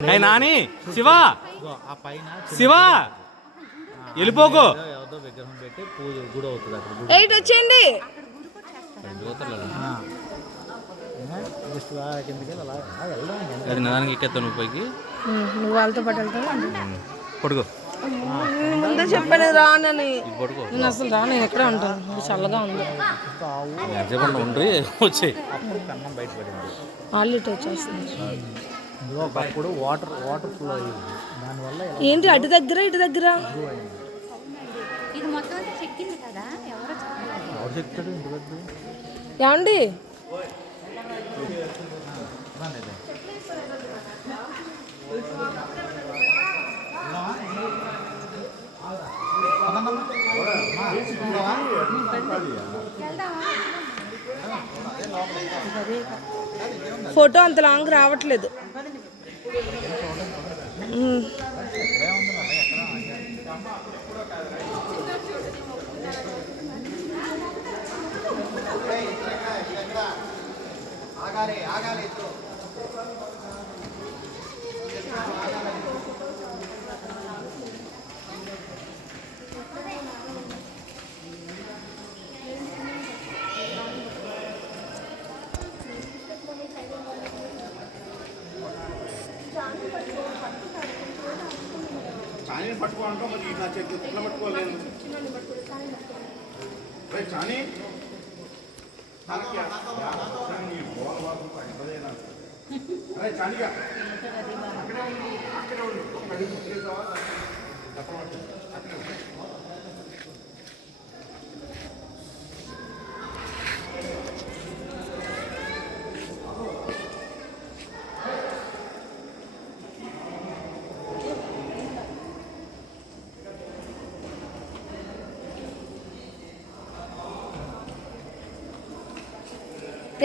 నాని శివ శివ వెళ్ళిపోకు విగ్రహం పెట్టి పూజ గుడి అవుతుంది అక్కడ ఎయిట్ వచ్చేయండి. నిదానికి ఎక్కేస్తాను పైకి నువ్వు వాళ్ళతో పాటు వెళ్తావా? పడుకో ముందే చెప్పాను రానని. పడుకో నేను అసలు రా, నేను ఎక్కడే ఉంటాను. చల్లగా ఉంది. చెప్పండి ఉండి వచ్చే అన్నం బయటపడింది. ఆల్రెడీ వచ్చేస్తుంది. ఒకప్పుడు వాటర్ ఫ్లో అయ్యింది. దానివల్ల ఏంటి అటు దగ్గర ఇటు దగ్గర ఇది మొత్తం చెక్కింది కదా, ఎవరు చెప్తాడు ఇంటి దగ్గర ఏమండి? ఫోటో అంత లాంగ్ రావట్లేదు. చానీ పట్టుకోవాలంటే మరి నా చేతి ఎట్లా పట్టుకోలేను చానీ అరే చానీగా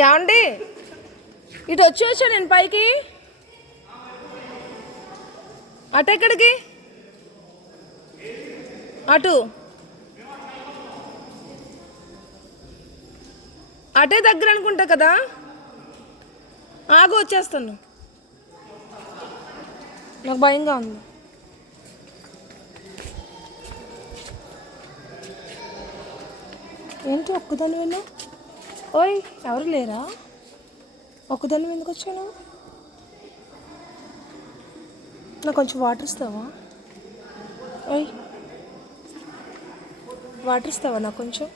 ఏమండి? ఇటు వచ్చా నేను పైకి. అటు ఎక్కడికి? అటు అటే దగ్గర అనుకుంటా కదా. ఆగు, వచ్చేస్తాను. నాకు భయంగా ఉంది. ఏంటి ఒక్కదాని విన్నా? ఓయ్, ఎవరు లేరా? ఒక్కదాన్ని ఎందుకు వచ్చాను? నాకు కొంచెం వాటర్ ఇస్తావా? ఓయ్, వాటర్ ఇస్తావా నాకు కొంచెం?